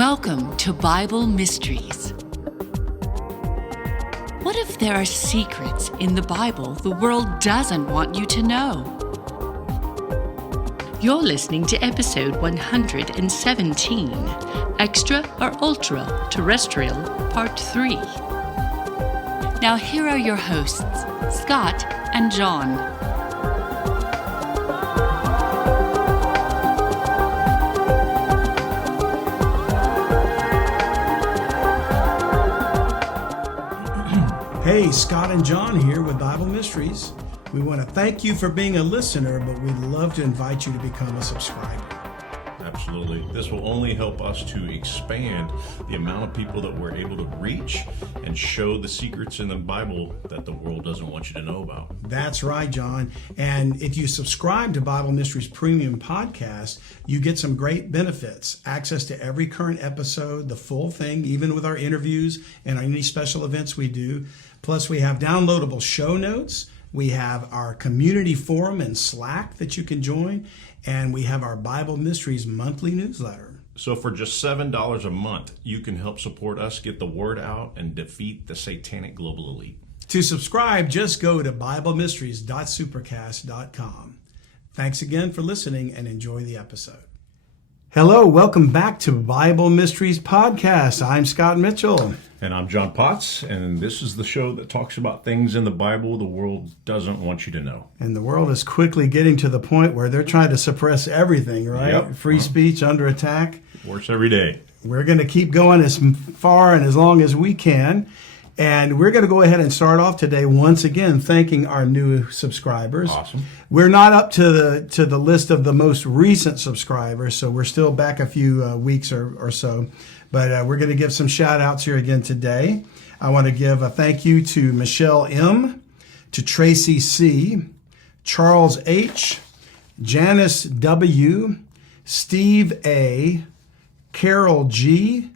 Welcome to Bible Mysteries. What if there are secrets in the Bible the world doesn't want you to know? You're listening to episode 117, Extra or Ultra-Terrestrial, Part 3. Now here are your hosts, Scott and John. Hey, Scott and John here with Bible Mysteries. We want to thank you for being a listener, but we'd love to invite you to become a subscriber. Absolutely. This will only help us to expand the amount of people that we're able to reach and show the secrets in the Bible that the world doesn't want you to know about. That's right, John. And if you subscribe to Bible Mysteries Premium Podcast, you get some great benefits. Access to every current episode, the full thing, even with our interviews and any special events we do. Plus, we have downloadable show notes. We have our community forum and Slack that you can join. And we have our Bible Mysteries monthly newsletter. So for just $7 a month, you can help support us get the word out and defeat the satanic global elite. To subscribe, just go to BibleMysteries.supercast.com. Thanks again for listening and enjoy the episode. Hello, welcome back to Bible Mysteries Podcast. I'm Scott Mitchell. And I'm John Potts, and this is the show that talks about things in the Bible the world doesn't want you to know. And the world is quickly getting to the point where they're trying to suppress everything, right? Yep. Free speech under attack. Works every day. We're going to keep going as far and as long as we can. And we're going to go ahead and start off today once again thanking our new subscribers. Awesome. We're not up to the list of the most recent subscribers, so we're still back a few weeks or so. But we're going to give some shout outs here again today. I want to give a thank you to Michelle M., to Tracy C., Charles H., Janice W., Steve A., Carol G.,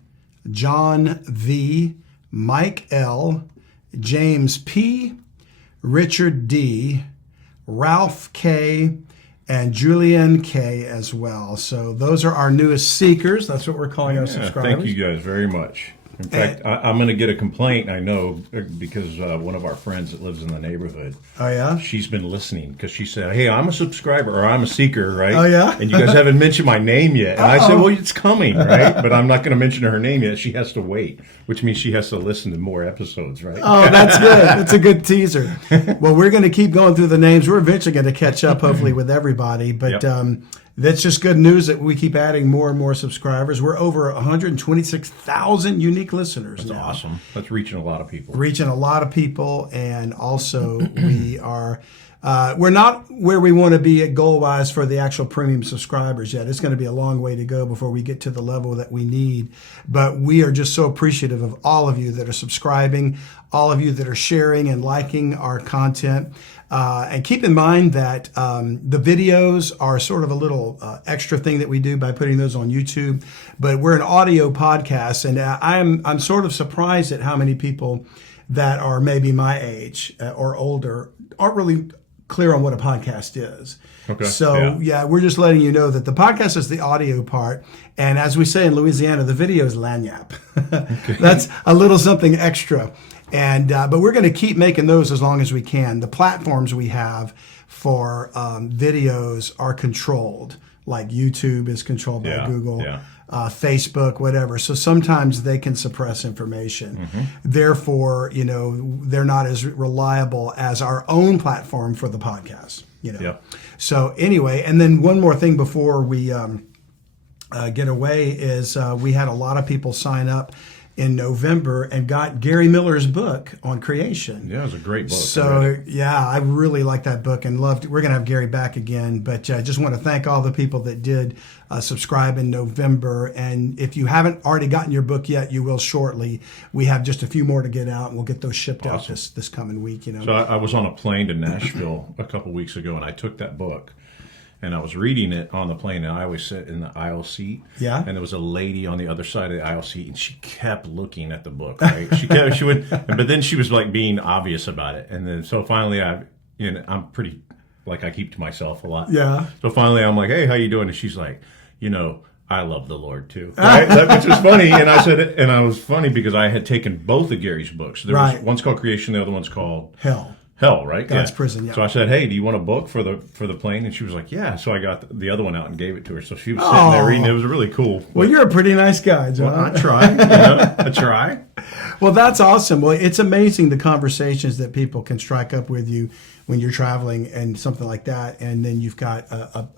John V., Mike L., James P., Richard D., Ralph K., and Julian K. as well. So those are our newest seekers. That's what we're calling our subscribers. Thank you guys very much. In fact, I'm going to get a complaint, I know, because one of our friends that lives in the neighborhood. Oh, yeah? She's been listening because she said, hey, I'm a subscriber or I'm a seeker, right? Oh, yeah? And you guys haven't mentioned my name yet. And I said, well, it's coming, right? But I'm not going to mention her name yet. She has to wait, which means she has to listen to more episodes, right? Oh, that's good. That's a good teaser. Well, we're going to keep going through the names. We're eventually going to catch up, hopefully, with everybody. But that's just good news that we keep adding more and more subscribers. We're over 126,000 unique listeners now. That's awesome. That's reaching a lot of people. Reaching a lot of people, and also we are we're not where we want to be at goal-wise for the actual premium subscribers yet. It's going to be a long way to go before we get to the level that we need. But we are just so appreciative of all of you that are subscribing, all of you that are sharing and liking our content. And keep in mind that the videos are sort of a little extra thing that we do by putting those on YouTube. But we're an audio podcast, and I'm sort of surprised at how many people that are maybe my age or older aren't really clear on what a podcast is. Okay. So, we're just letting you know that the podcast is the audio part. And as we say in Louisiana, the video is lagniappe. Okay. That's a little something extra. And but we're going to keep making those as long as we can. The platforms we have for videos are controlled, like YouTube is controlled by Google, Facebook, whatever. So sometimes they can suppress information. Mm-hmm. Therefore, they're not as reliable as our own platform for the podcast. So anyway, and then one more thing before we get away is we had a lot of people sign up in November and got Gary Miller's book on creation. Yeah, it was a great book. So, I really like that book and loved it. We're going to have Gary back again, but I just want to thank all the people that did subscribe in November. And if you haven't already gotten your book yet, you will shortly. We have just a few more to get out, and we'll get those shipped out this coming week. So I was on a plane to Nashville a couple weeks ago, and I took that book. And I was reading it on the plane, and I always sit in the aisle seat. Yeah. And there was a lady on the other side of the aisle seat, and she kept looking at the book. Right? She would, but then she was like being obvious about it. And then so finally, I'm pretty, like I keep to myself a lot. Yeah. So finally, I'm like, hey, how you doing? And she's like, I love the Lord too. Right? Which was funny. And I said, and I was funny because I had taken both of Gary's books. There was one's called Creation, the other one's called Hell, right? God's Prison, So I said, hey, do you want a book for the plane? And she was like, yeah. So I got the other one out and gave it to her. So she was sitting there reading. It was really cool. Well, you're a pretty nice guy, John. Well, I try. I try. Well, that's awesome. Well, it's amazing the conversations that people can strike up with you when you're traveling and something like that, and then you've got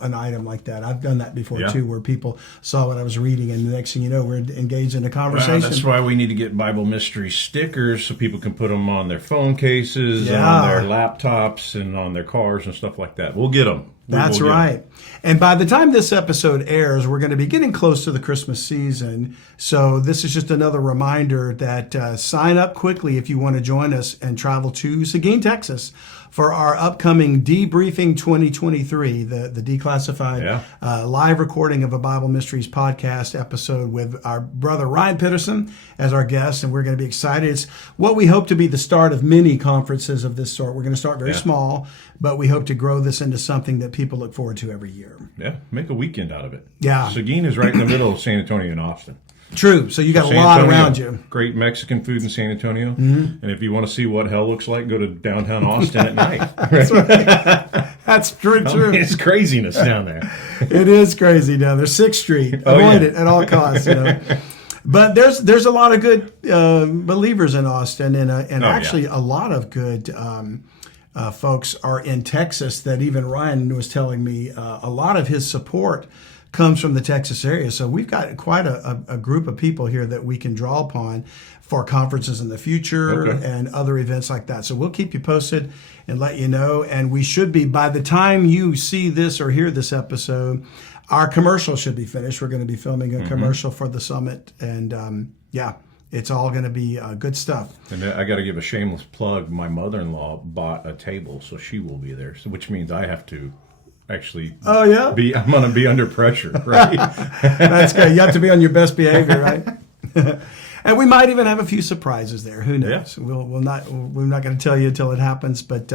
an item like that. I've done that before too, where people saw what I was reading, and the next thing you know, we're engaged in a conversation. Well, that's why we need to get Bible mystery stickers so people can put them on their phone cases, and on their laptops, and on their cars and stuff like that. We'll get them. That's right. And by the time this episode airs, we're going to be getting close to the Christmas season. So this is just another reminder that sign up quickly if you want to join us and travel to Seguin, Texas for our upcoming Debriefing 2023, the declassified live recording of a Bible Mysteries podcast episode with our brother Ryan Pitterson as our guest. And we're going to be excited. It's what we hope to be the start of many conferences of this sort. We're going to start very small, but we hope to grow this into something that people look forward to every year. Yeah, make a weekend out of it. Yeah. Seguin is right in the middle of San Antonio and Austin. True. So you got a lot around you. Great Mexican food in San Antonio. Mm-hmm. And if you want to see what hell looks like, go to downtown Austin at night. That's right. That's true. I mean, it's craziness down there. It is crazy down there. 6th Street. Avoid it at all costs. But there's a lot of good believers in Austin, and actually a lot of good folks are in Texas that even Ryan was telling me a lot of his support comes from the Texas area. So we've got quite a group of people here that we can draw upon for conferences in the future and other events like that. So we'll keep you posted and let you know. And we should be, by the time you see this or hear this episode, our commercial should be finished. We're going to be filming a commercial for the summit. And it's all going to be good stuff. And I got to give a shameless plug. My mother-in-law bought a table, so she will be there. So which means I have to actually I'm going to be under pressure, right? That's good. You have to be on your best behavior, right? And we might even have a few surprises there. Who knows? We're not going to tell you until it happens, but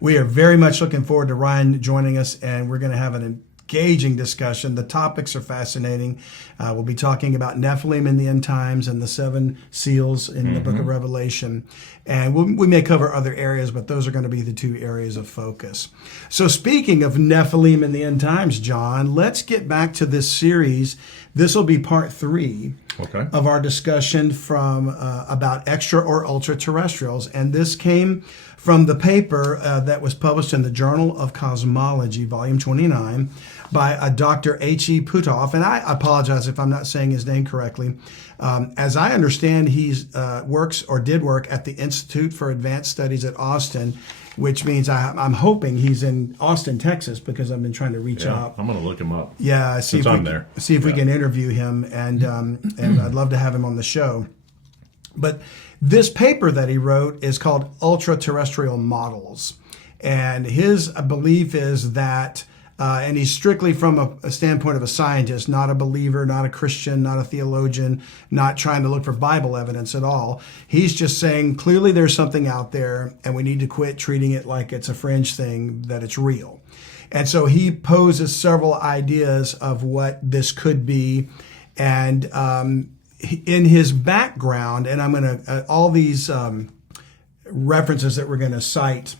we are very much looking forward to Ryan joining us, and we're going to have an engaging discussion. The topics are fascinating. We'll be talking about Nephilim in the end times and the 7 seals in the book of Revelation. And we may cover other areas, but those are going to be the 2 areas of focus. So speaking of Nephilim in the end times, John, let's get back to this series. This will be part 3 of our discussion from about extra or ultra-terrestrials. And this came from the paper that was published in the Journal of Cosmology, volume 29, by Dr. H.E. Puthoff. And I apologize if I'm not saying his name correctly. As I understand, he did work at the Institute for Advanced Studies at Austin, which means I'm hoping he's in Austin, Texas, because I've been trying to reach out. I'm going to look him up. Yeah, see if we can interview him, and I'd love to have him on the show. But this paper that he wrote is called Ultraterrestrial Models, and his belief is that, and he's strictly from a standpoint of a scientist, not a believer, not a Christian, not a theologian, not trying to look for Bible evidence at all. He's just saying clearly there's something out there, and we need to quit treating it like it's a fringe thing, that it's real. And so he poses several ideas of what this could be, and in his background, and I'm going to, all these references that we're going to cite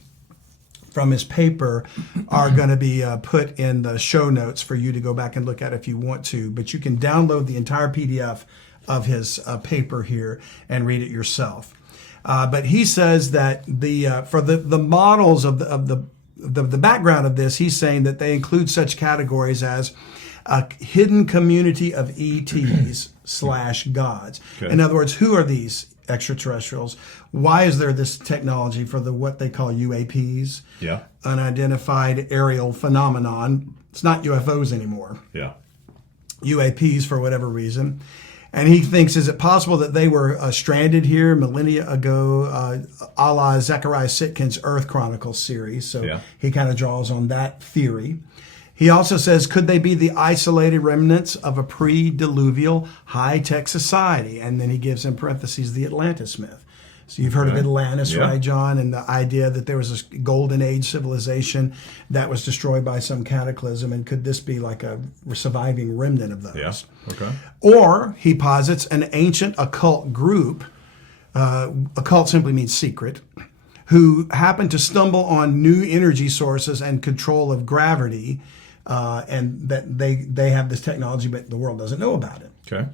from his paper are going to be put in the show notes for you to go back and look at if you want to, but you can download the entire PDF of his paper here and read it yourself. But he says that for the models of the background of this, he's saying that they include such categories as a hidden community of ETs / gods. Okay. In other words, who are these extraterrestrials? Why is there this technology for what they call UAPs? Yeah. Unidentified aerial phenomenon. It's not UFOs anymore. Yeah. UAPs for whatever reason. And he thinks, is it possible that they were stranded here millennia ago, a la Zecharia Sitchin's Earth Chronicles series? So he kind of draws on that theory. He also says, could they be the isolated remnants of a pre-Diluvial high-tech society? And then he gives in parentheses the Atlantis myth. So you've heard of Atlantis, right, John? And the idea that there was this golden age civilization that was destroyed by some cataclysm, and could this be like a surviving remnant of those? Yeah. Okay. Or he posits an ancient occult group, occult simply means secret, who happened to stumble on new energy sources and control of gravity, and that they have this technology, but the world doesn't know about it. Okay.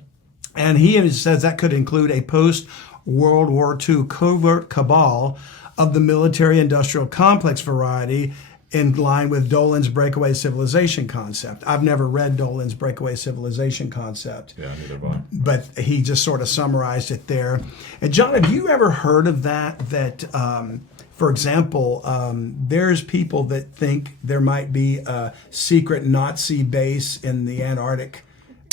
And he says that could include a post-World War II covert cabal of the military-industrial complex variety, in line with Dolan's breakaway civilization concept. I've never read Dolan's breakaway civilization concept. Yeah, neither have I. But he just sort of summarized it there. And John, have you ever heard of that? For example, there's people that think there might be a secret Nazi base in the Antarctic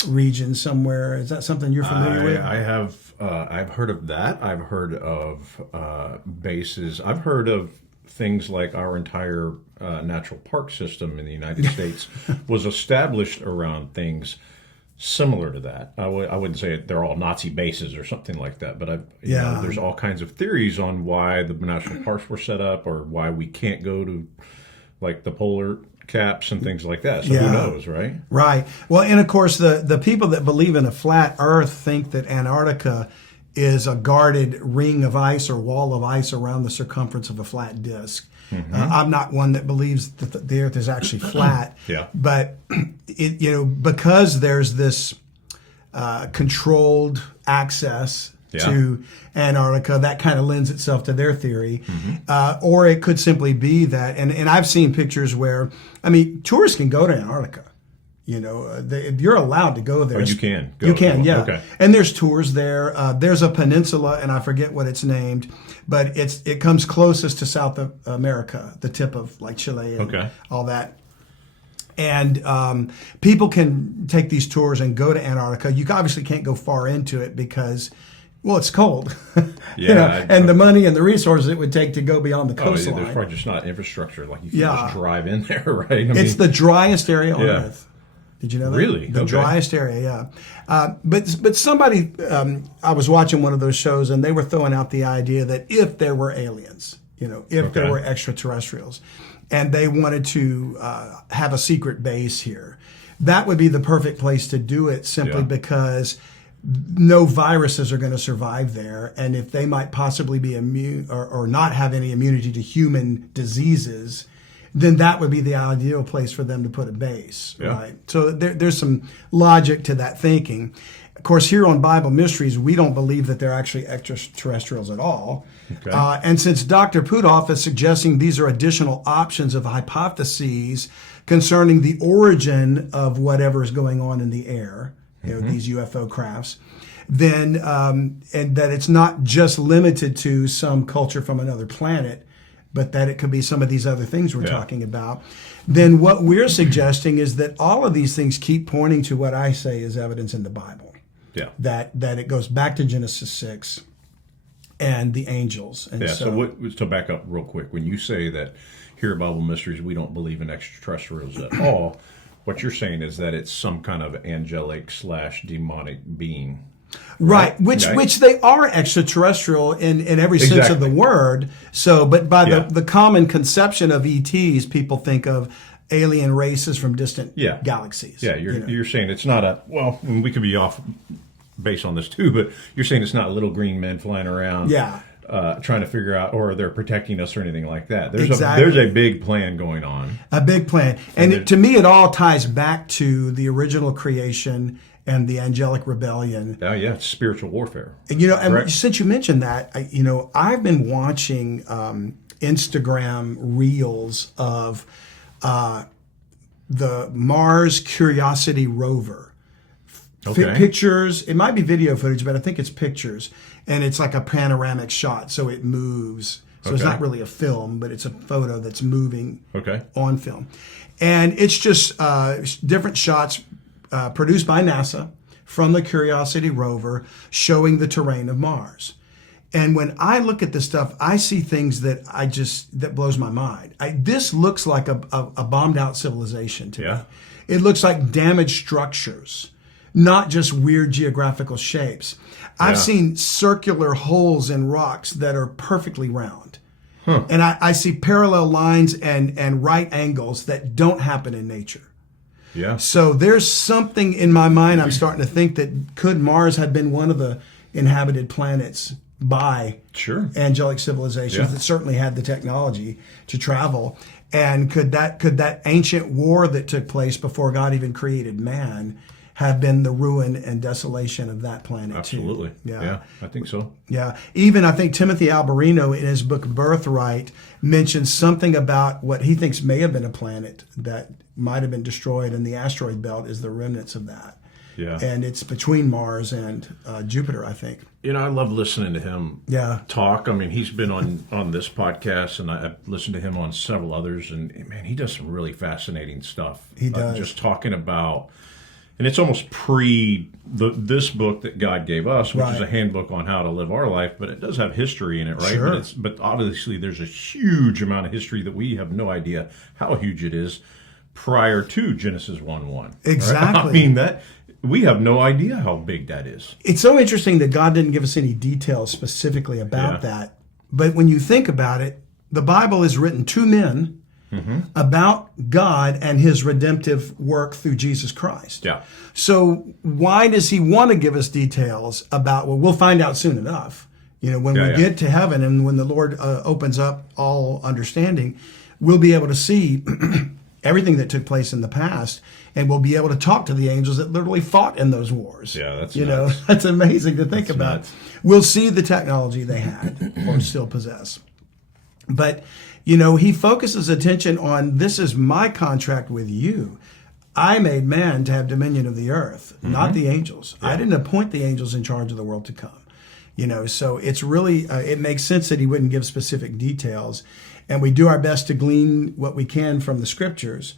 region somewhere. Is that something you're familiar with? I have. I've heard of that. I've heard of bases. I've heard of things like our entire natural park system in the United States was established around things similar to that. I wouldn't say they're all Nazi bases or something like that, but you know, there's all kinds of theories on why the national parks were set up, or why we can't go to like the polar caps and things like that. So who knows, right? Right. Well, and of course, the people that believe in a flat Earth think that Antarctica is a guarded ring of ice or wall of ice around the circumference of a flat disk. Mm-hmm. I'm not one that believes that the Earth is actually flat. But because there's this controlled access to Antarctica, that kind of lends itself to their theory. Mm-hmm. Or it could simply be that, and I've seen pictures where, I mean, tourists can go to Antarctica. You know, you're allowed to go there. Oh, you can. You can, yeah. Okay. And there's tours there. There's a peninsula, and I forget what it's named, but it comes closest to South America, the tip of like Chile and all that. And people can take these tours and go to Antarctica. You obviously can't go far into it because, well, it's cold. And the money and the resources it would take to go beyond the coastline. There's probably just not infrastructure. Like you can just drive in there, right? I mean, it's the driest area on Earth. Did you know that? Really? The driest area, but somebody, I was watching one of those shows, and they were throwing out the idea that if there were aliens, if there were extraterrestrials, and they wanted to have a secret base here, that would be the perfect place to do it, simply because no viruses are going to survive there, and if they might possibly be immune or not have any immunity to human diseases, then that would be the ideal place for them to put a base, right? So there's some logic to that thinking. Of course, here on Bible Mysteries, we don't believe that they're actually extraterrestrials at all. And since Dr. Puthoff is suggesting these are additional options of hypotheses concerning the origin of whatever is going on in the air, these UFO crafts, then and that it's not just limited to some culture from another planet, but that it could be some of these other things we're talking about, then what we're suggesting is that all of these things keep pointing to what I say is evidence in the Bible. That it goes back to Genesis 6 and the angels. And so back up real quick. When you say that here at Bible Mysteries we don't believe in extraterrestrials at all, what you're saying is that it's some kind of angelic / demonic being. Right, which they are extraterrestrial in every sense of the word. So, but by the common conception of ETs, people think of alien races from distant galaxies. Yeah, you're saying it's not we could be off base on this too, but you're saying it's not little green men flying around. Trying to figure out, or they're protecting us or anything like that. There's a big plan going on. A big plan, and to me, it all ties back to the original creation and the angelic rebellion. Oh yeah, it's spiritual warfare. And and since you mentioned that, I've been watching Instagram reels of the Mars Curiosity rover. Pictures. It might be video footage, but I think it's pictures, and it's like a panoramic shot, so it moves. So it's not really a film, but it's a photo that's moving on film, and it's just different shots. Produced by NASA from the Curiosity rover showing the terrain of Mars. And when I look at this stuff, I see things that that blows my mind. This looks like a bombed out civilization to me. It looks like damaged structures not just weird geographical shapes. I've seen circular holes in rocks that are perfectly round. And I see parallel lines and right angles that don't happen in nature. Yeah. So there's something in my mind, I'm starting to think that could Mars have been one of the inhabited planets by angelic civilizations that certainly had the technology to travel. And could that ancient war that took place before God even created man have been the ruin and desolation of that planet? Absolutely. Too? Yeah, I think so. Yeah. Even I think Timothy Alberino in his book Birthright mentions something about what he thinks may have been a planet that might have been destroyed, and the asteroid belt is the remnants of that. Yeah. And it's between Mars and Jupiter, I think. You know, I love listening to him talk. I mean, he's been on this podcast, and I've listened to him on several others, and man, he does some really fascinating stuff. He does. Just talking about, and it's almost this book that God gave us, which is a handbook on how to live our life, but it does have history in it, right? Sure. But obviously there's a huge amount of history that we have no idea how huge it is prior to Genesis 1:1. Exactly. Right? I mean, that we have no idea how big that is. It's so interesting that God didn't give us any details specifically about that. But when you think about it, the Bible is written to men about God and his redemptive work through Jesus Christ. Yeah. So why does he want to give us details about, well, we'll find out soon enough. You know, when we get to heaven and when the Lord opens up all understanding, we'll be able to see everything that took place in the past, and we'll be able to talk to the angels that literally fought in those wars. Yeah, that's nuts. That's amazing to think about. Nuts. We'll see the technology they had or still possess. But, you know, he focuses attention on, this is my contract with you. I made man to have dominion of the earth, not the angels. I didn't appoint the angels in charge of the world to come. You know, so it's really, it makes sense that he wouldn't give specific details. And we do our best to glean what we can from the scriptures,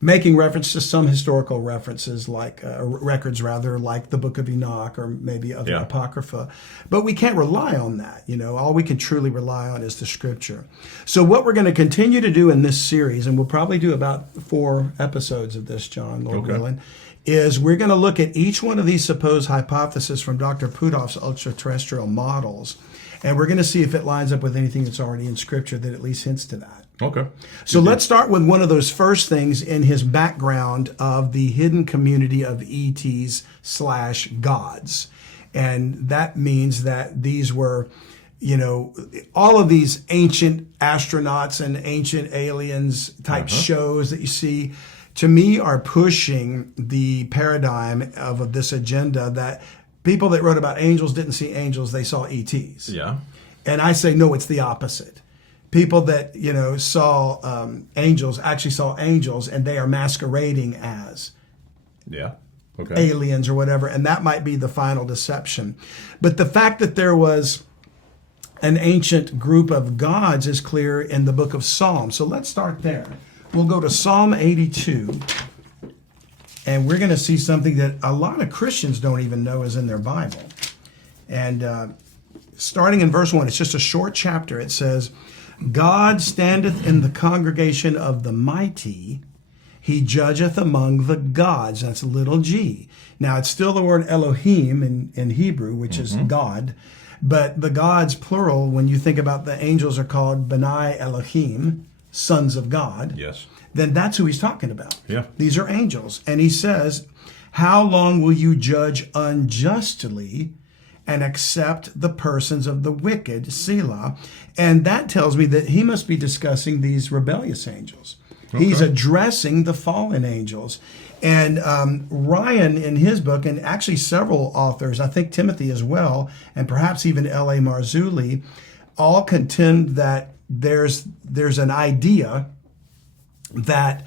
making reference to some historical references, like records rather, like the Book of Enoch or maybe other apocrypha. But we can't rely on that. You know, all we can truly rely on is the scripture. So what we're going to continue to do in this series, and we'll probably do about 4 episodes of this, John, Lord willing, is we're going to look at each one of these supposed hypotheses from Dr. Puthoff's Ultraterrestrial Models. And we're going to see if it lines up with anything that's already in Scripture that at least hints to that. Okay. So let's start with one of those first things in his background of the hidden community of ETs/gods. And that means that these were, you know, all of these ancient astronauts and ancient aliens type shows that you see, to me, are pushing the paradigm of this agenda that people that wrote about angels didn't see angels, they saw ETs. Yeah. And I say, no, it's the opposite. People that, you know, saw angels actually saw angels, and they are masquerading as aliens or whatever. And that might be the final deception. But the fact that there was an ancient group of gods is clear in the book of Psalms. So let's start there. We'll go to Psalm 82. And we're going to see something that a lot of Christians don't even know is in their Bible. And starting in verse 1, it's just a short chapter. It says, God standeth in the congregation of the mighty. He judgeth among the gods. That's little g. Now, it's still the word Elohim in Hebrew, which is God. But the gods, plural, when you think about the angels are called B'nai Elohim, sons of God. Yes. Then that's who he's talking about. Yeah. These are angels. And he says, how long will you judge unjustly and accept the persons of the wicked, Selah? And that tells me that he must be discussing these rebellious angels. Okay. He's addressing the fallen angels. And Ryan, in his book, and actually several authors, I think Timothy as well, and perhaps even L.A. Marzulli, all contend that there's an idea that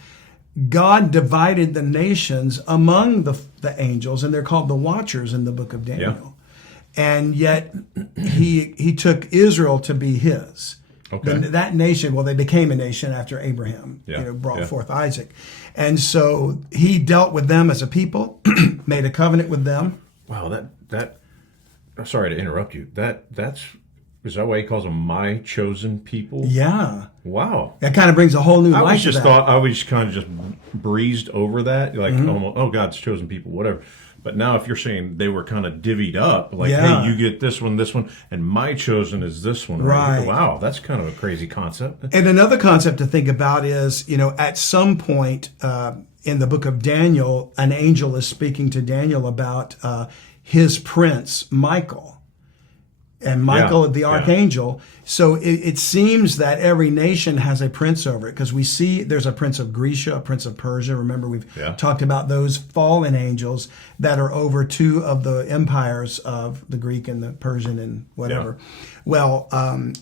God divided the nations among the angels, and they're called the Watchers in the book of Daniel. Yeah. And yet he took Israel to be his. Okay. That nation, well, they became a nation after Abraham brought forth Isaac. And so he dealt with them as a people, made a covenant with them. Wow, that sorry to interrupt you. Is that why he calls them my chosen people? Yeah. Wow. That kind of brings a whole new light to that. I was kind of just breezed over that, like, oh, God's chosen people, whatever. But now if you're saying they were kind of divvied up, like, hey, you get this one, and my chosen is this one. Right. Wow, that's kind of a crazy concept. And another concept to think about is, at some point in the book of Daniel, an angel is speaking to Daniel about his prince, Michael. And Michael, the archangel. So it seems that every nation has a prince over it, because we see there's a prince of Grecia, a prince of Persia. Remember, we've talked about those fallen angels that are over two of the empires of the Greek and the Persian and whatever. Well,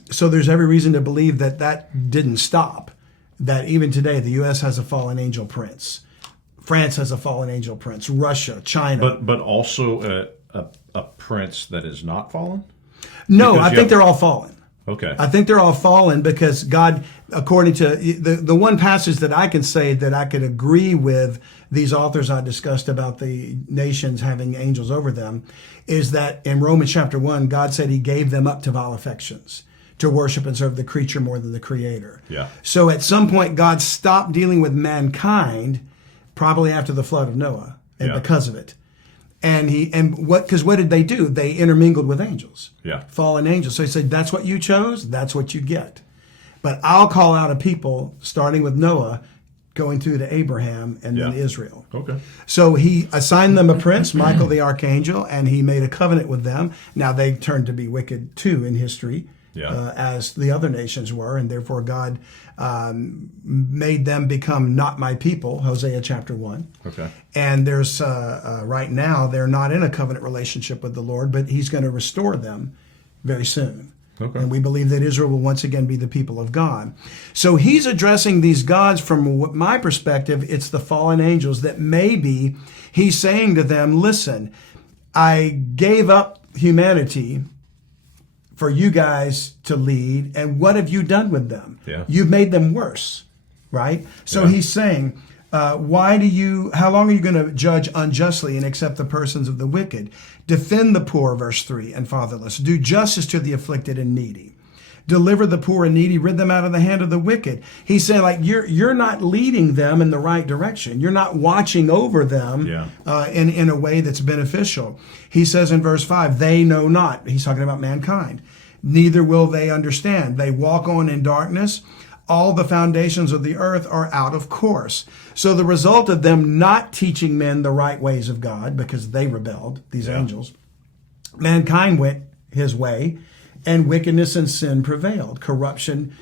so there's every reason to believe that didn't stop, that even today the U.S. has a fallen angel prince. France has a fallen angel prince. Russia, China. But also a prince that is not fallen? No, I think they're all fallen. Okay. I think they're all fallen because God, according to the one passage that I can say that I could agree with these authors I discussed about the nations having angels over them, is that in Romans chapter 1, God said he gave them up to vile affections, to worship and serve the creature more than the creator. Yeah. So at some point, God stopped dealing with mankind, probably after the flood of Noah, and because of it. Because what did they do? They intermingled with angels, fallen angels. So he said, that's what you chose, that's what you get. But I'll call out a people, starting with Noah, going through to Abraham and then Israel. Okay. So he assigned them a prince, Michael the archangel, and he made a covenant with them. Now they turned to be wicked too in history, as the other nations were, and therefore God made them become not my people, Hosea chapter 1. Okay. And there's right now they're not in a covenant relationship with the Lord, but he's going to restore them very soon. Okay. And we believe that Israel will once again be the people of God. So he's addressing these gods from my perspective. It's the fallen angels that maybe he's saying to them, listen, I gave up humanity for you guys to lead, and what have you done with them? You've made them worse, right? So he's saying, how long are you going to judge unjustly and accept the persons of the wicked? Defend the poor, verse 3, and fatherless. Do justice to the afflicted and needy. Deliver the poor and needy, rid them out of the hand of the wicked. He's saying, like, you're not leading them in the right direction. You're not watching over them in a way that's beneficial. He says in verse 5, they know not. He's talking about mankind. Neither will they understand. They walk on in darkness. All the foundations of the earth are out of course. So the result of them not teaching men the right ways of God, because they rebelled, these angels, mankind went his way, and wickedness and sin prevailed. Corruption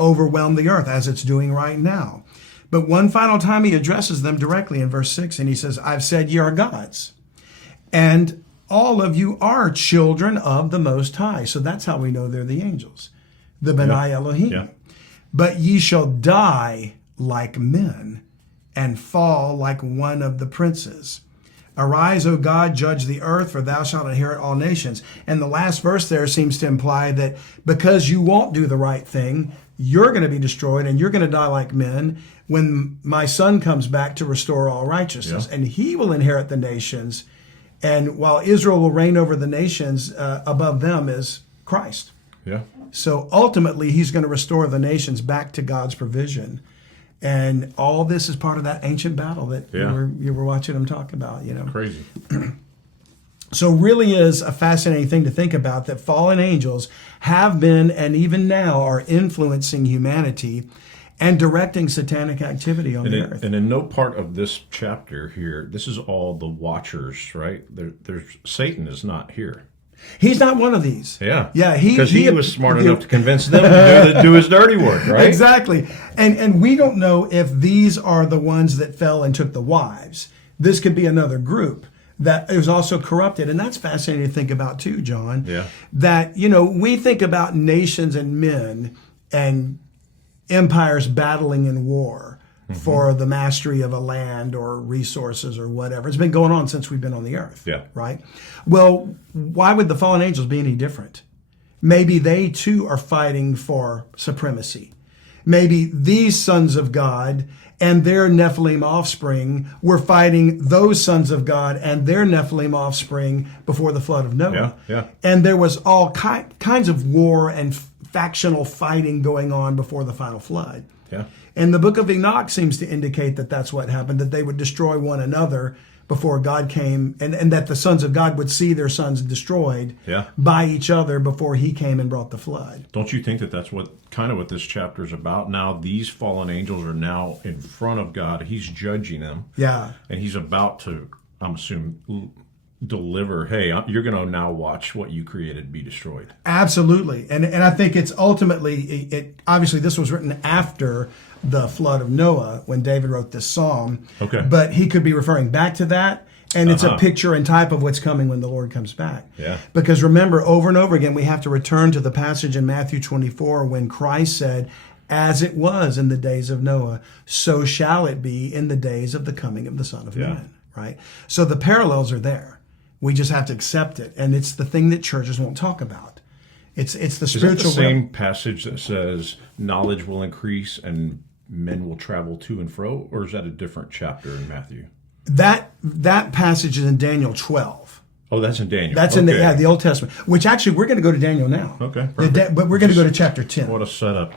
overwhelmed the earth, as it's doing right now. But one final time he addresses them directly in verse 6, and he says, I've said ye are gods, and all of you are children of the Most High. So that's how we know they're the angels, the Benai Elohim. But ye shall die like men, and fall like one of the princes. Arise, O God, judge the earth, for thou shalt inherit all nations. And the last verse there seems to imply that because you won't do the right thing, you're going to be destroyed and you're going to die like men when my son comes back to restore all righteousness. And he will inherit the nations. And while Israel will reign over the nations, above them is Christ. So ultimately, he's going to restore the nations back to God's provision. And all this is part of that ancient battle that you were watching them talk about, Crazy. So really is a fascinating thing to think about, that fallen angels have been and even now are influencing humanity and directing satanic activity on the earth. And in no part of this chapter here, this is all the watchers, right? There's Satan is not here. He's not one of these. Because he was smart enough to convince them to do his dirty work, right? Exactly. And we don't know if these are the ones that fell and took the wives. This could be another group that is also corrupted. And that's fascinating to think about too, John. That, we think about nations and men and empires battling in war for the mastery of a land or resources or whatever. It's been going on since we've been on the earth. Right? Well, why would the fallen angels be any different? Maybe they too are fighting for supremacy. Maybe these sons of God and their Nephilim offspring were fighting those sons of God and their Nephilim offspring before the flood of Noah. And there was all kinds of war and factional fighting going on before the final flood. And the book of Enoch seems to indicate that that's what happened, that they would destroy one another before God came, and that the sons of God would see their sons destroyed by each other before he came and brought the flood. Don't you think that that's what this chapter is about? Now these fallen angels are now in front of God. He's judging them. Yeah. And he's about to, I'm assuming, deliver, hey, you're going to now watch what you created be destroyed. Absolutely. And I think it's ultimately, obviously this was written after the flood of Noah when David wrote this psalm. Okay. But he could be referring back to that. And it's a picture and type of what's coming when the Lord comes back. Yeah. Because remember, over and over again, we have to return to the passage in Matthew 24 when Christ said, as it was in the days of Noah, so shall it be in the days of the coming of the Son of Man. Right? So the parallels are there. We just have to accept it. And it's the thing that churches won't talk about. It's the spiritual. Is that the same passage that says knowledge will increase and men will travel to and fro? Or is that a different chapter in Matthew? That passage is in Daniel 12. Oh, that's in Daniel. That's in the Old Testament, which actually we're going to go to Daniel now. Okay, but we're going to go to chapter 10. What a setup.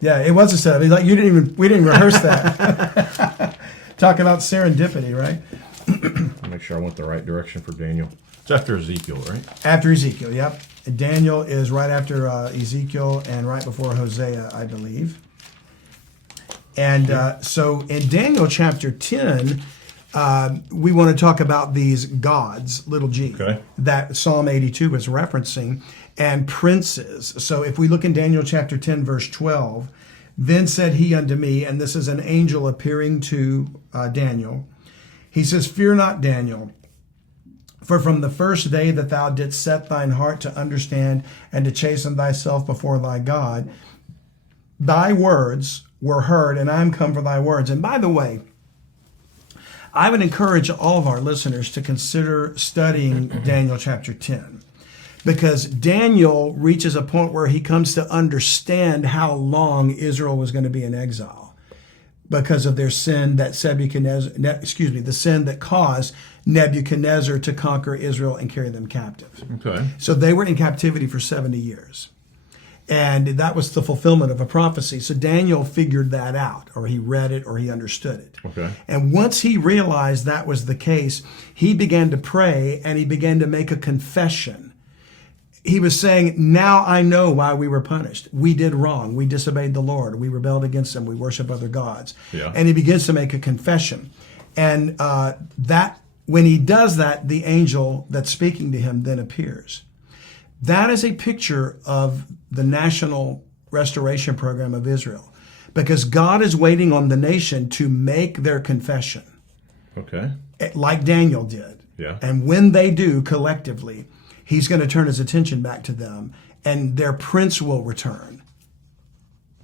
Yeah, it was a setup. Like we didn't even rehearse that. Talk about serendipity, right? Make sure I went the right direction for Daniel. It's after Ezekiel, right? After Ezekiel, yep. Daniel is right after Ezekiel and right before Hosea, I believe. And so in Daniel chapter 10, we want to talk about these gods, little g, that Psalm 82 is referencing, and princes. So if we look in Daniel chapter 10, verse 12, then said he unto me, and this is an angel appearing to Daniel, he says, fear not, Daniel, for from the first day that thou didst set thine heart to understand and to chasten thyself before thy God, thy words were heard, and I am come for thy words. And by the way, I would encourage all of our listeners to consider studying Daniel chapter 10, because Daniel reaches a point where he comes to understand how long Israel was going to be in exile because of their sin that the sin that caused Nebuchadnezzar to conquer Israel and carry them captive. Okay. So they were in captivity for 70 years. And that was the fulfillment of a prophecy. So Daniel figured that out, or he read it, or he understood it. Okay. And once he realized that was the case, he began to pray and he began to make a confession. He was saying, now I know why we were punished. We did wrong. We disobeyed the Lord. We rebelled against him. We worship other gods. Yeah. And he begins to make a confession. And that when he does that, the angel that's speaking to him then appears. That is a picture of the national restoration program of Israel, because God is waiting on the nation to make their confession. Okay. Like Daniel did. Yeah. And when they do collectively, he's going to turn his attention back to them, and their prince will return,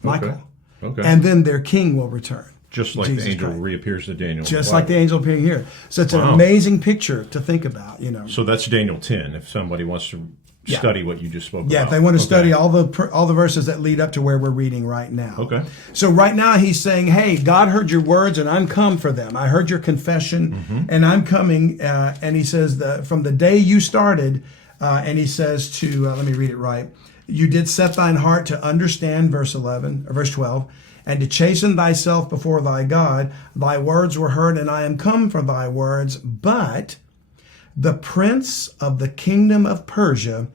Michael. Okay. And then their king will return. Just like Jesus the angel Christ. reappears to Daniel. Just like the angel appearing here. So it's an amazing picture to think about, So that's Daniel 10, if somebody wants to study what you just spoke about. Yeah, if they want to study all the verses that lead up to where we're reading right now. Okay. So right now he's saying, hey, God heard your words and I'm come for them. I heard your confession and I'm coming. And he says, from the day you started, and he says to, let me read it right. You did set thine heart to understand, verse 12, and to chasten thyself before thy God. Thy words were heard, and I am come for thy words. But the prince of the kingdom of Persia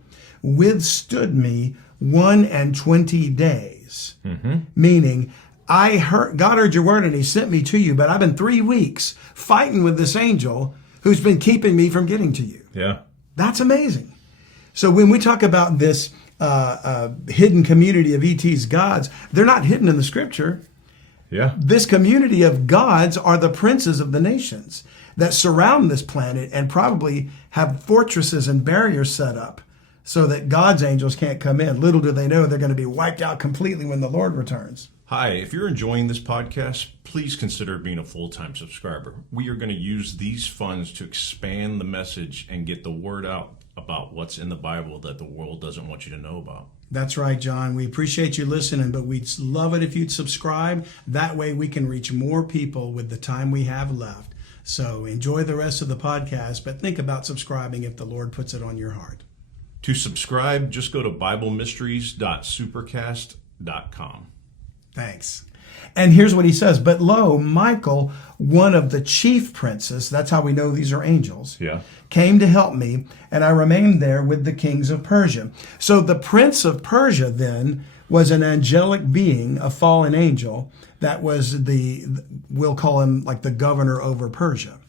withstood me 21 days. Meaning, God heard your word and he sent me to you, but I've been 3 weeks fighting with this angel who's been keeping me from getting to you. Yeah. That's amazing. So when we talk about this hidden community of ET's gods, they're not hidden in the scripture. Yeah. This community of gods are the princes of the nations that surround this planet and probably have fortresses and barriers set up so that God's angels can't come in. Little do they know they're going to be wiped out completely when the Lord returns. Hi, if you're enjoying this podcast, please consider being a full-time subscriber. We are going to use these funds to expand the message and get the word out about what's in the Bible that the world doesn't want you to know about. That's right, John. We appreciate you listening, but we'd love it if you'd subscribe. That way we can reach more people with the time we have left. So enjoy the rest of the podcast, but think about subscribing if the Lord puts it on your heart. To subscribe, just go to BibleMysteries.supercast.com. Thanks. And here's what he says, but lo, Michael, one of the chief princes, that's how we know these are angels, came to help me, and I remained there with the kings of Persia. So the prince of Persia then was an angelic being, a fallen angel, that was we'll call him like the governor over Persia.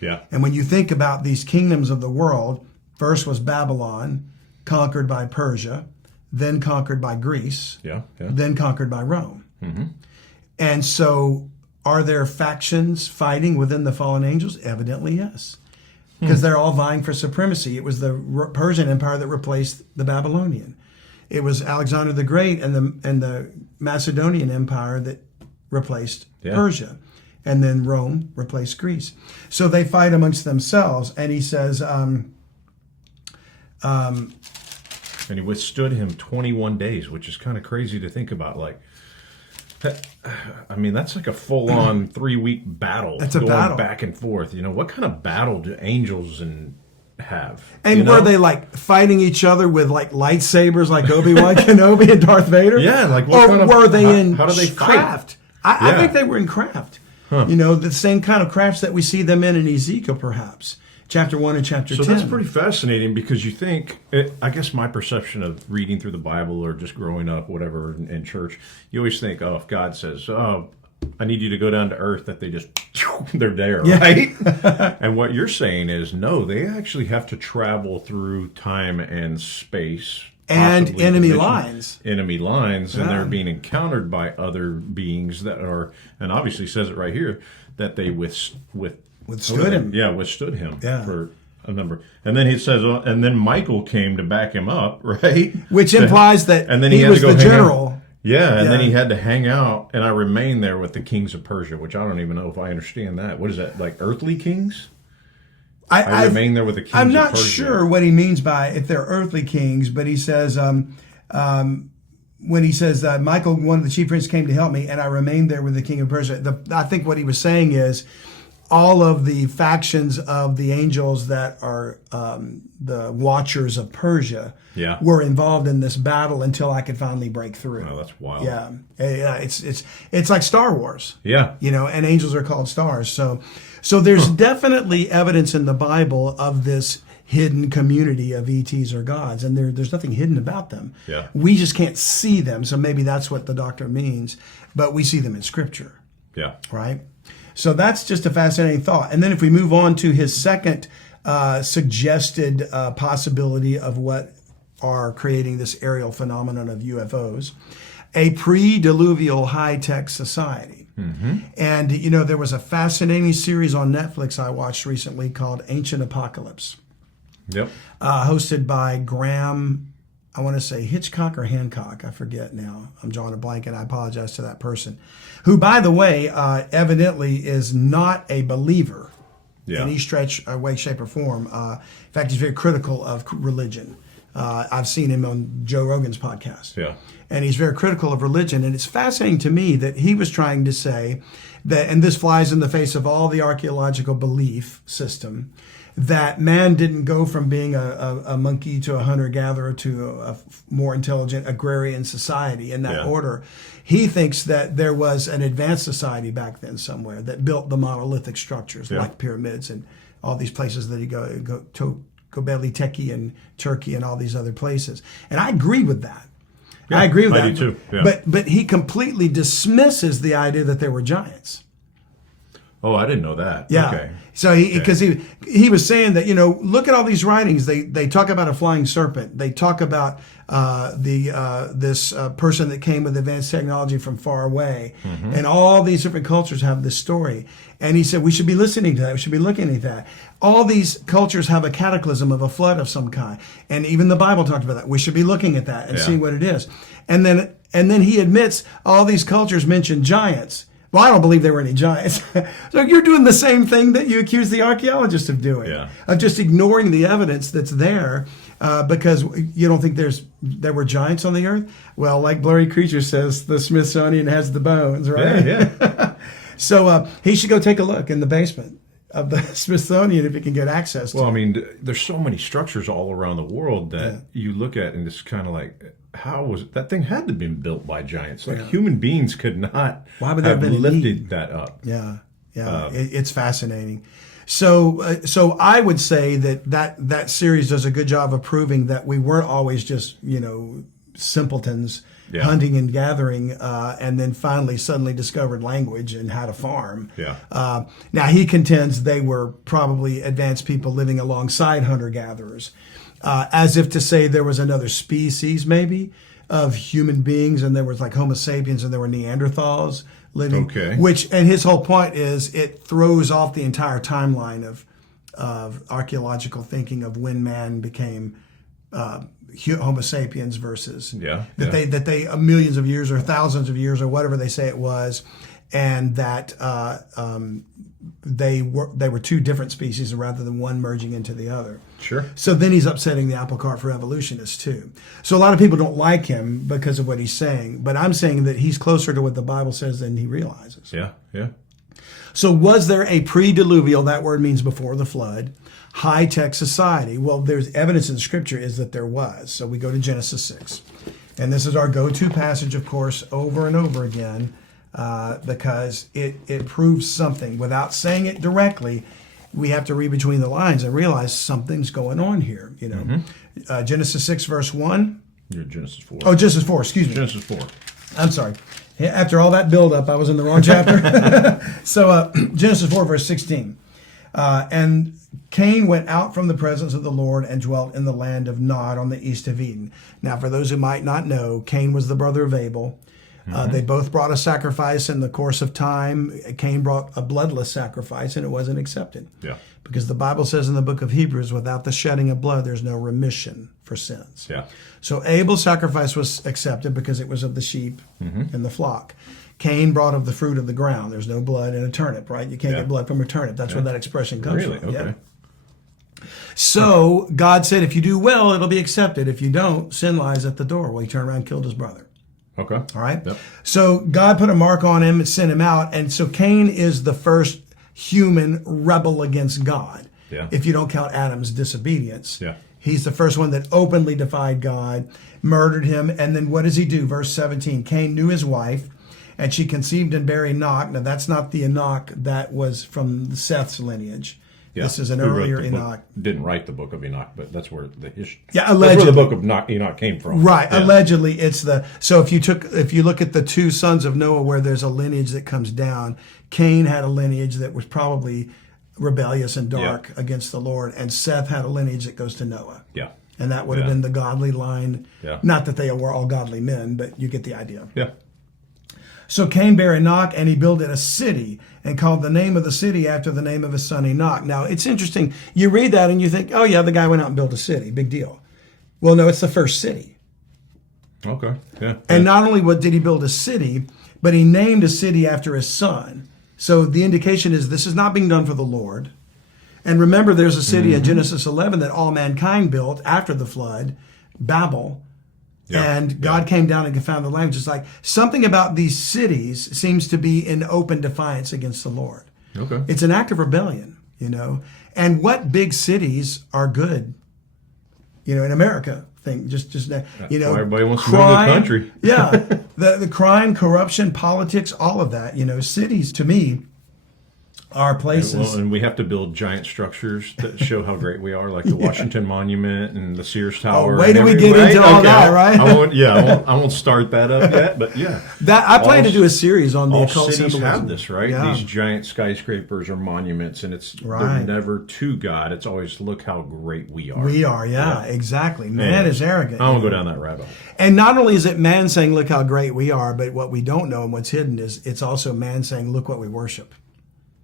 Yeah. And when you think about these kingdoms of the world, first was Babylon, conquered by Persia, then conquered by Greece, then conquered by Rome. Mm-hmm. And so are there factions fighting within the fallen angels? Evidently, yes. Because they're all vying for supremacy. It was the Persian Empire that replaced the Babylonian. It was Alexander the Great and the Macedonian Empire that replaced Persia. And then Rome replaced Greece. So they fight amongst themselves. And he says... and he withstood him 21 days, which is kind of crazy to think about. Like, I mean, that's like a full-on 3-week battle. That's a battle. Back and forth. You know, what kind of battle do angels have? And were they like fighting each other with like lightsabers, like Obi-Wan Kenobi and Darth Vader? Yeah, like what kind of, were they in how do they craft? I think they were in craft. Huh. You know, the same kind of crafts that we see them in Ezekiel, perhaps. Chapter 1 and chapter 10. So that's pretty fascinating because you think, I guess my perception of reading through the Bible or just growing up, whatever, in church, you always think, if God says, I need you to go down to earth, that they just, they're there, right? And what you're saying is, no, they actually have to travel through time and space. And enemy lines. Enemy lines, and they're being encountered by other beings that are, and obviously says it right here, that they withstood him. Yeah, withstood him for a number. And then he says, and then Michael came to back him up, right? Which implies that and then he was the general. Then he had to hang out, and I remained there with the kings of Persia, which I don't even know if I understand that. What is that, like earthly kings? I remain there with the kings of Persia. I'm not sure what he means by if they're earthly kings, but he says, when he says, Michael, one of the chief princes, came to help me, and I remained there with the king of Persia. I think what he was saying is, all of the factions of the angels that are the watchers of Persia were involved in this battle until I could finally break through. Oh, that's wild. Yeah, it's like Star Wars. Yeah, you know, and angels are called stars. So there's definitely evidence in the Bible of this hidden community of ETs or gods, and there's nothing hidden about them. Yeah, we just can't see them. So maybe that's what the doctor means, but we see them in Scripture. Yeah, right. So that's just a fascinating thought. And then if we move on to his second suggested possibility of what are creating this aerial phenomenon of UFOs, a pre-Diluvial high-tech society. Mm-hmm. And, you know, there was a fascinating series on Netflix I watched recently called Ancient Apocalypse. Yep. Hosted by Graham, I want to say Hitchcock or Hancock, I forget now. I'm drawing a blank, and I apologize to that person. Who, by the way, evidently is not a believer in any stretch, way, shape, or form. In fact, he's very critical of religion. I've seen him on Joe Rogan's podcast. Yeah. And he's very critical of religion. And it's fascinating to me that he was trying to say that, and this flies in the face of all the archaeological belief system, that man didn't go from being a monkey to a hunter-gatherer to a more intelligent agrarian society in that order. He thinks that there was an advanced society back then somewhere that built the monolithic structures like pyramids and all these places that you go to Göbekli Tepe and Turkey and all these other places. And I agree with that. I agree with that. I do too. Yeah. But he completely dismisses the idea that there were giants. Oh, I didn't know that. Yeah. Okay. So he was saying that, you know, look at all these writings. They talk about a flying serpent. They talk about this person that came with advanced technology from far away, and all these different cultures have this story. And he said we should be listening to that. We should be looking at that. All these cultures have a cataclysm of a flood of some kind, and even the Bible talked about that. We should be looking at that and seeing what it is. And then he admits all these cultures mention giants. Well, I don't believe there were any giants. So you're doing the same thing that you accuse the archaeologists of doing, of just ignoring the evidence that's there because you don't think there were giants on the earth. Well, like Blurry Creature says, the Smithsonian has the bones, right? Yeah. So he should go take a look in the basement of the Smithsonian if he can get access to. Well, I mean, there's so many structures all around the world that you look at, and it's kind of like, how was it? That thing had to have been built by giants. Like human beings could not Why would have been lifted that up. Yeah, it's fascinating. So I would say that series does a good job of proving that we weren't always just simpletons hunting and gathering, and then finally suddenly discovered language and how to farm. Yeah. Now he contends they were probably advanced people living alongside hunter-gatherers, as if to say there was another species maybe of human beings, and there was like Homo sapiens and there were Neanderthals living. Okay. And his whole point is it throws off the entire timeline of archaeological thinking of when man became Homo sapiens versus that they millions of years or thousands of years or whatever they say it was, and that they were two different species rather than one merging into the other. Sure. So then he's upsetting the apple cart for evolutionists too. So a lot of people don't like him because of what he's saying, but I'm saying that he's closer to what the Bible says than he realizes. Yeah, yeah. So was there a pre-Diluvial, that word means before the flood, high-tech society? Well, there's evidence in the scripture is that there was. So we go to Genesis 6. And this is our go-to passage, of course, over and over again, because it proves something. Without saying it directly, we have to read between the lines and realize something's going on here. Genesis 6, verse 1. You're Genesis 4. Oh, Genesis 4, excuse me. Genesis 4. I'm sorry. After all that build-up, I was in the wrong chapter. So Genesis 4, verse 16. And Cain went out from the presence of the Lord and dwelt in the land of Nod on the east of Eden. Now, for those who might not know, Cain was the brother of Abel. They both brought a sacrifice in the course of time. Cain brought a bloodless sacrifice, and it wasn't accepted. Yeah. Because the Bible says in the book of Hebrews, without the shedding of blood, there's no remission for sins. Yeah. So Abel's sacrifice was accepted because it was of the sheep and the flock. Cain brought of the fruit of the ground. There's no blood in a turnip, right? You can't get blood from a turnip. That's where that expression comes from. Okay. Yeah. So God said, if you do well, it'll be accepted. If you don't, sin lies at the door. Well, he turned around and killed his brother. Okay. All right. Yep. So God put a mark on him and sent him out. And so Cain is the first human rebel against God. Yeah. If you don't count Adam's disobedience. Yeah. He's the first one that openly defied God, murdered him. And then what does he do? Verse 17, Cain knew his wife, and she conceived and bare Enoch. Now, that's not the Enoch that was from Seth's lineage. Yeah. This is an earlier Enoch. Didn't write the book of Enoch, but that's where the history. Yeah, allegedly. That's where the book of Enoch came from. Right. Yeah. Allegedly, it's the. So if you look at the two sons of Noah, where there's a lineage that comes down, Cain had a lineage that was probably rebellious and dark against the Lord, and Seth had a lineage that goes to Noah. Yeah. And that would have been the godly line. Yeah. Not that they were all godly men, but you get the idea. Yeah. So Cain bare Enoch, and he builded a city and called the name of the city after the name of his son Enoch. Now, it's interesting. You read that and you think, oh, yeah, the guy went out and built a city. Big deal. Well, no, it's the first city. Okay, yeah. And not only did he build a city, but he named a city after his son. So the indication is this is not being done for the Lord. And remember, there's a city in Genesis 11 that all mankind built after the flood, Babel. Yeah, and God came down and confounded the language. It's like something about these cities seems to be in open defiance against the Lord. Okay. It's an act of rebellion, And what big cities are good? In America, everybody wants to move to the country. Yeah. The crime, corruption, politics, all of that. Cities to me are places. And we have to build giant structures that show how great we are, like the Washington Monument and the Sears Tower. Oh, wait till we get into all that, right? I won't start that up yet, but yeah. I plan to do a series on the occult cities symbolism. have this, right? Yeah. These giant skyscrapers are monuments, and they're never to God. It's always look how great we are. We are, exactly. Man is arrogant. I won't go down that rabbit hole. And not only is it man saying, look how great we are, but what we don't know and what's hidden is it's also man saying, look what we worship.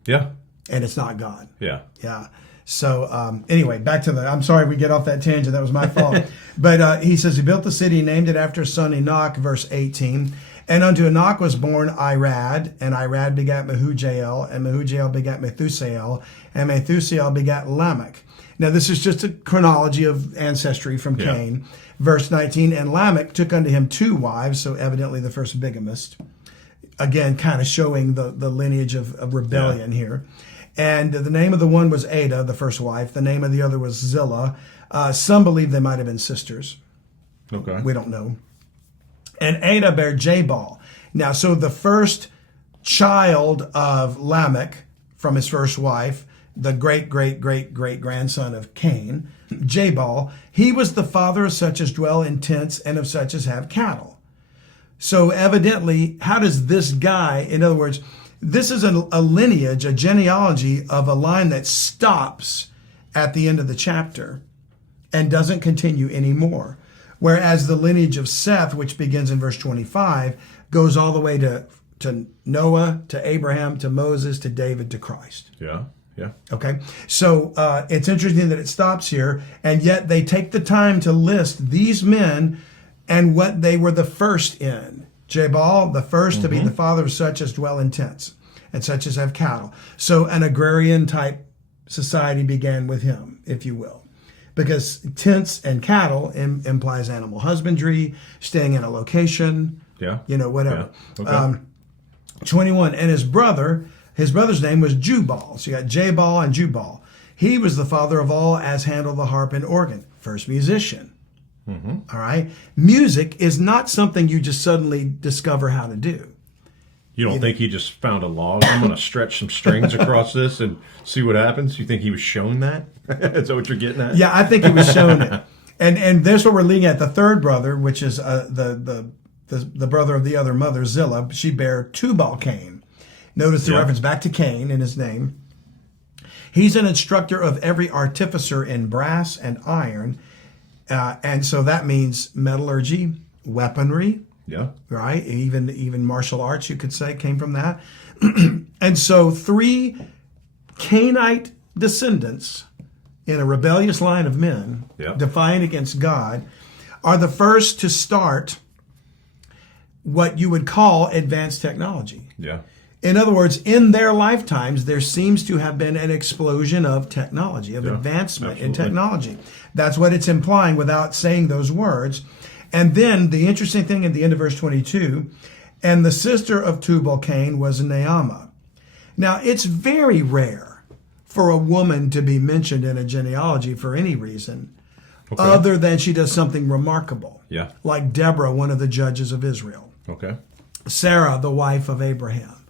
Yeah. And it's not God. Yeah. Yeah. So anyway, back to I'm sorry we get off that tangent. That was my fault. But he says he built the city, named it after his son Enoch, verse 18. And unto Enoch was born Irad, and Irad begat Mehujael, and Mehujael begat Methusael, and Methusael begat Lamech. Now this is just a chronology of ancestry from Cain. Verse 19, and Lamech took unto him 2 wives, so evidently the first bigamist. Again, kind of showing the lineage of rebellion here. And the name of the one was Ada, the first wife. The name of the other was Zillah. Some believe they might have been sisters. Okay. We don't know. And Ada bare Jabal. Now, so the first child of Lamech from his first wife, the great-great-great-great-grandson of Cain, Jabal, he was the father of such as dwell in tents and of such as have cattle. So evidently, how does this guy, in other words, this is a lineage, a genealogy of a line that stops at the end of the chapter and doesn't continue anymore. Whereas the lineage of Seth, which begins in verse 25, goes all the way to Noah, to Abraham, to Moses, to David, to Christ. Yeah. Yeah. Okay. So it's interesting that it stops here, and yet they take the time to list these men and what they were the first in. Jabal, the first to be the father of such as dwell in tents and such as have cattle. So an agrarian type society began with him, if you will, because tents and cattle implies animal husbandry, staying in a location, whatever. Yeah. Okay. 21, and his brother's name was Jubal. So you got Jabal and Jubal. He was the father of all as handle the harp and organ. First musician. All right. Music is not something you just suddenly discover how to do. You don't think he just found a log? I'm going to stretch some strings across this and see what happens? You think he was shown that? Is that what you're getting at? Yeah, I think he was shown it. And there's what we're leading at. The third brother, which is the brother of the other mother, Zillah, she bare Tubal-Cain. Notice the reference back to Cain in his name. He's an instructor of every artificer in brass and iron. And so that means metallurgy, weaponry. Yeah. Right? Even martial arts, you could say, came from that. And so 3 Cainite descendants in a rebellious line of men, defiant against God, are the first to start what you would call advanced technology. Yeah. In other words, in their lifetimes, there seems to have been an explosion of technology, of advancement in technology. That's what it's implying without saying those words. And then the interesting thing at the end of verse 22, and the sister of Tubal-Cain was Naamah. Now, it's very rare for a woman to be mentioned in a genealogy for any reason other than she does something remarkable. Yeah. Like Deborah, one of the judges of Israel. Okay. Sarah, the wife of Abraham.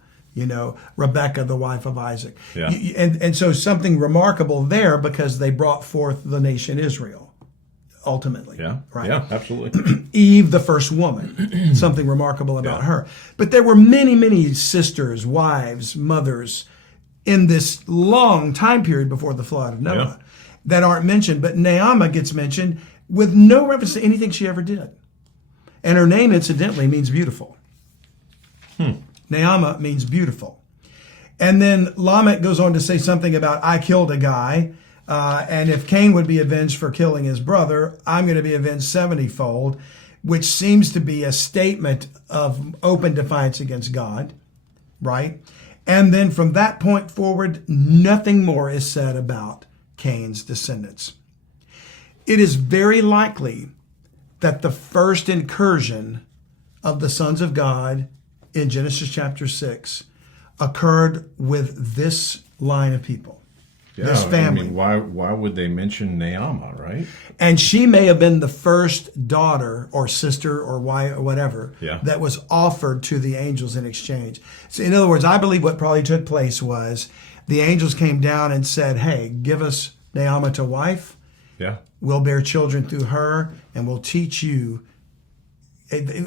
Rebecca, the wife of Isaac. Yeah. And so something remarkable there because they brought forth the nation Israel, ultimately. Yeah, right? Yeah, absolutely. Eve, the first woman, something remarkable about her. But there were many, many sisters, wives, mothers in this long time period before the flood of Noah that aren't mentioned. But Naamah gets mentioned with no reference to anything she ever did. And her name, incidentally, means beautiful. Naamah means beautiful. And then Lamech goes on to say something about, I killed a guy, and if Cain would be avenged for killing his brother, I'm going to be avenged 70-fold, which seems to be a statement of open defiance against God, right? And then from that point forward, nothing more is said about Cain's descendants. It is very likely that the first incursion of the sons of God in Genesis chapter 6 occurred with this line of people, this family. I mean, why would they mention Naamah, right? And she may have been the first daughter or sister or wife or whatever that was offered to the angels in exchange. So in other words, I believe what probably took place was the angels came down and said, hey, give us Naamah to wife. Yeah. We'll bear children through her and we'll teach you.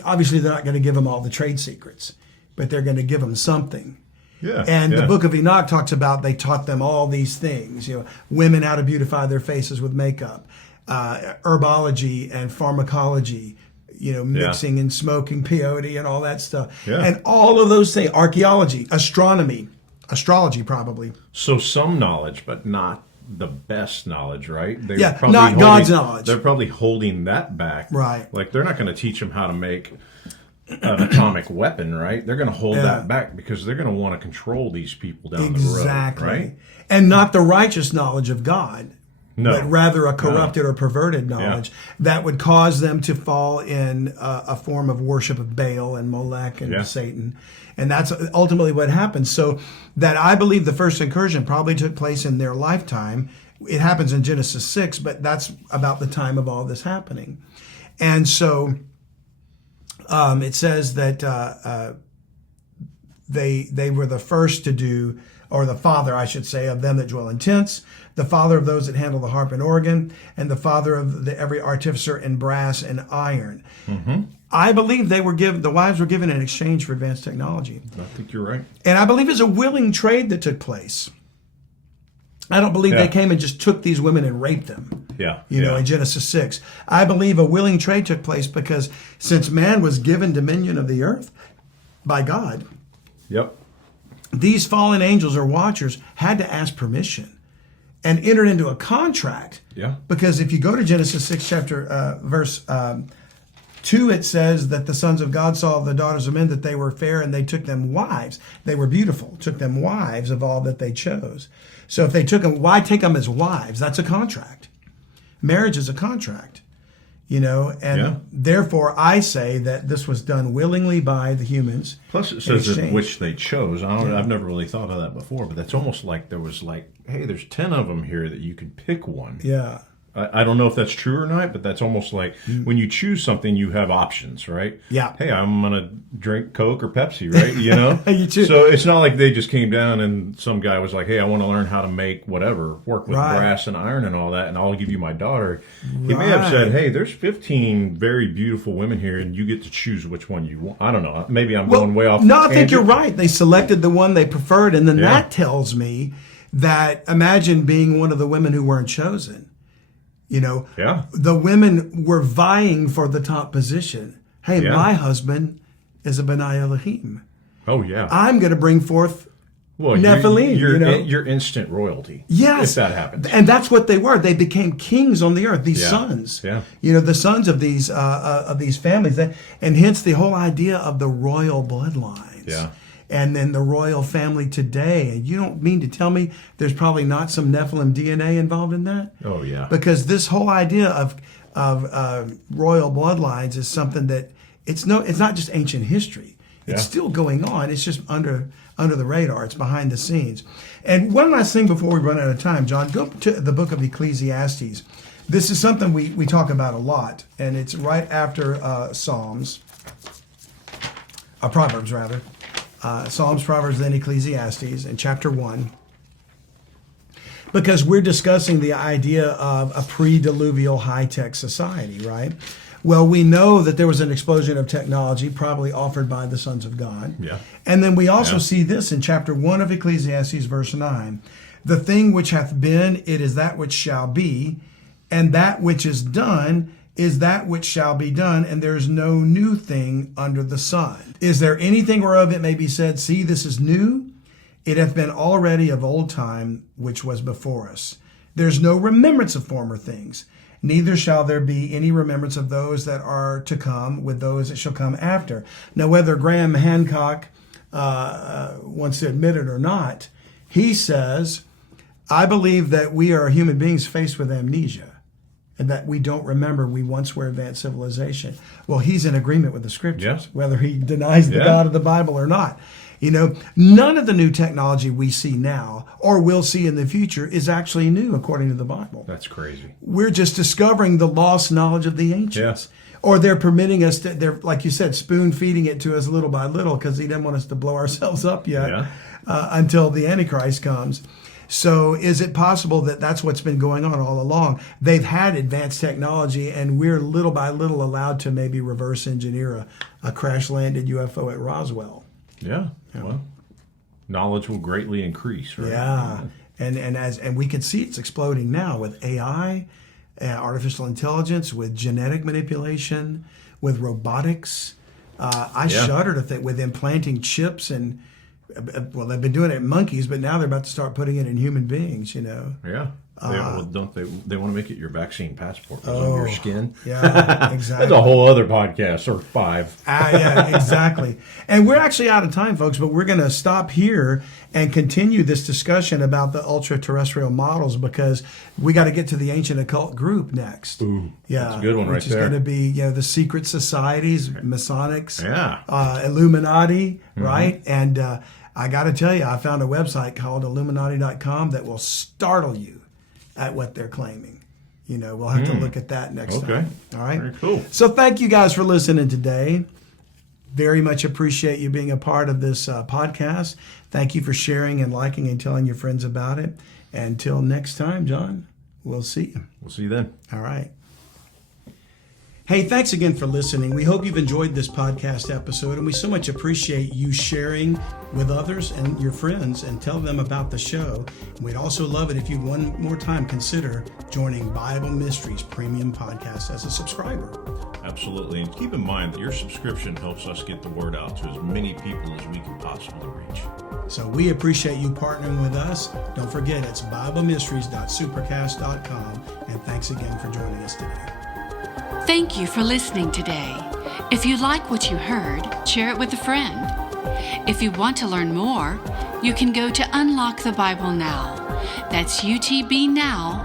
Obviously, they're not going to give them all the trade secrets, but they're going to give them something. Yeah. And the book of Enoch talks about they taught them all these things, women how to beautify their faces with makeup, herbology and pharmacology, mixing and smoking peyote and all that stuff. Yeah. And all of those things, archaeology, astronomy, astrology probably. So some knowledge, but not the best knowledge, right? Not God's knowledge. They're probably holding that back. Right. Like they're not going to teach them how to make an atomic weapon, right? They're going to hold that back because they're going to want to control these people down the road, right? And not the righteous knowledge of God, but rather a corrupted or perverted knowledge that would cause them to fall in a form of worship of Baal and Molech and Satan. And that's ultimately what happens. So that I believe the first incursion probably took place in their lifetime. It happens in Genesis 6, but that's about the time of all this happening. And so It says that they were the first to do, or the father, I should say, of them that dwell in tents, the father of those that handle the harp and organ, and the father of every artificer in brass and iron. Mm-hmm. I believe the wives were given in exchange for advanced technology. I think you're right. And I believe it's a willing trade that took place. I don't believe they came and just took these women and raped them. Yeah. In Genesis 6. I believe a willing trade took place because since man was given dominion of the earth by God, these fallen angels or watchers had to ask permission and entered into a contract. Yeah. Because if you go to Genesis 6 chapter verse 2, it says that the sons of God saw the daughters of men that they were fair and they took them wives. They were beautiful, took them wives of all that they chose. So if they took them, why take them as wives? That's a contract. Marriage is a contract, and therefore I say that this was done willingly by the humans. Plus it says that which they chose. I've never really thought of that before, but that's almost like there was hey, there's 10 of them here that you could pick one. Yeah. I don't know if that's true or not, but that's almost like when you choose something, you have options, right? Yeah. Hey, I'm going to drink Coke or Pepsi, right? You choose. So it's not like they just came down and some guy was like, hey, I want to learn how to make whatever, work with brass and iron and all that, and I'll give you my daughter. He may have said, hey, there's 15 very beautiful women here, and you get to choose which one you want. I don't know. Maybe I'm going way off. No, I think you're right. They selected the one they preferred, and then that tells me that imagine being one of the women who weren't chosen. The women were vying for the top position. Hey, my husband is a B'nai Elohim. Oh, yeah. I'm going to bring forth Nephilim. You're instant royalty. Yes. If that happens. And that's what they were. They became kings on the earth, these sons. Yeah. The sons of these families. And hence the whole idea of the royal bloodlines. Yeah. And then the royal family today. And you don't mean to tell me there's probably not some Nephilim DNA involved in that? Oh, yeah. Because this whole idea of royal bloodlines is something that it's not just ancient history. It's still going on. It's just under the radar. It's behind the scenes. And one last thing before we run out of time, John, go to the book of Ecclesiastes. This is something we talk about a lot, and it's right after Proverbs rather. Psalms, Proverbs, then Ecclesiastes in chapter 1. Because we're discussing the idea of a pre-Diluvial high-tech society, right? Well, we know that there was an explosion of technology probably offered by the sons of God. Yeah. And then we also see this in chapter 1 of Ecclesiastes, verse 9. The thing which hath been, it is that which shall be, and that which is done is that which shall be done, and there is no new thing under the sun. Is there anything whereof it may be said, see, this is new? It hath been already of old time, which was before us. There's no remembrance of former things, neither shall there be any remembrance of those that are to come with those that shall come after. Now, whether Graham Hancock wants to admit it or not, he says, I believe that we are human beings faced with amnesia, and that we don't remember we once were advanced civilization. Well, he's in agreement with the scriptures, whether he denies the God of the Bible or not. None of the new technology we see now or will see in the future is actually new according to the Bible. That's crazy. We're just discovering the lost knowledge of the ancients. Or they're permitting us to, they're, like you said, spoon feeding it to us little by little because he didn't want us to blow ourselves up yet until the Antichrist comes. So is it possible that that's what's been going on all along? They've had advanced technology, and we're little by little allowed to maybe reverse engineer a crash-landed UFO at Roswell. Yeah. Well, knowledge will greatly increase, right? Yeah. And we can see it's exploding now with AI, artificial intelligence, with genetic manipulation, with robotics. I shudder to think with implanting chips and... Well, they've been doing it in monkeys, but now they're about to start putting it in human beings, Yeah. Don't they want to make it your vaccine passport on your skin? Yeah, exactly. That's a whole other podcast, or 5. Yeah, exactly. And we're actually out of time, folks, but we're going to stop here and continue this discussion about the ultra-terrestrial models because we got to get to the ancient occult group next. Ooh, that's a good one right there. Which is going to be, the secret societies, Masonics, yeah, Illuminati, right? And I got to tell you, I found a website called Illuminati.com that will startle you at what they're claiming. We'll have to look at that next time. All right. Very cool. So thank you guys for listening today. very much appreciate you being a part of this podcast. Thank you for sharing and liking and telling your friends about it. Until next time, John, we'll see you. We'll see you then. All right. Hey, thanks again for listening. We hope you've enjoyed this podcast episode, and we so much appreciate you sharing with others and your friends and tell them about the show. And we'd also love it if you'd one more time consider joining Bible Mysteries Premium Podcast as a subscriber. Absolutely. And keep in mind that your subscription helps us get the word out to as many people as we can possibly reach. So we appreciate you partnering with us. Don't forget, it's BibleMysteries.supercast.com. And thanks again for joining us today. Thank you for listening today. If you like what you heard, share it with a friend. If you want to learn more, you can go to Unlock the Bible Now. That's utbnow.com.